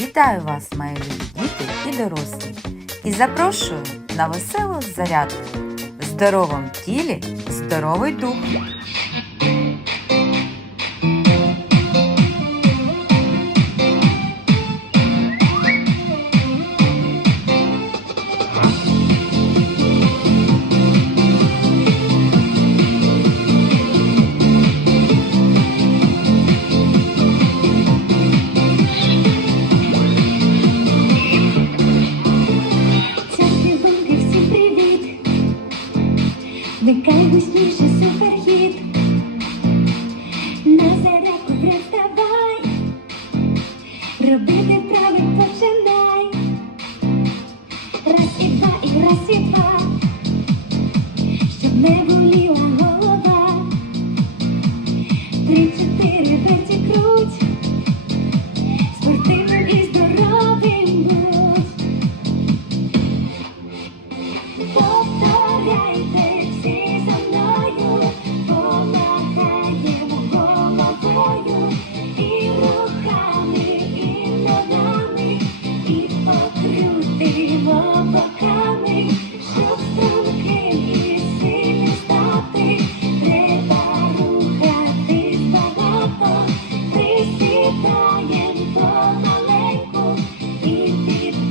Вітаю вас, мої любі діти і дорослі, і запрошую на веселу зарядку. В здоровому тілі здоровий дух. The guy with me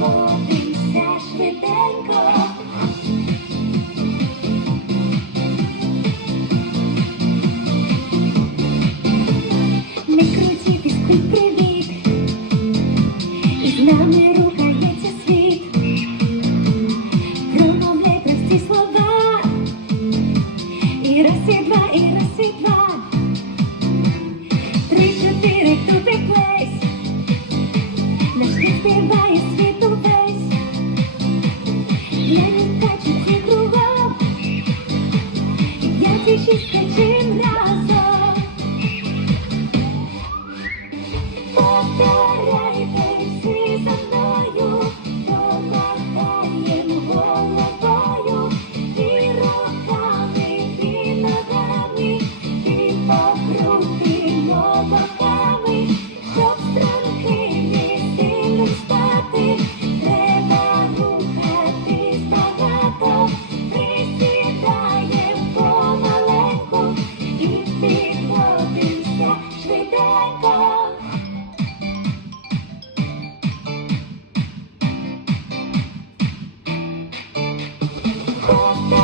підводимося швиденько. Не крутіть скрізь привіт, і з нами рухається світ. Промовляй слова, і раз, і два, і раз, і два. Три, чотири, тут і плесь, Thank you. Bye.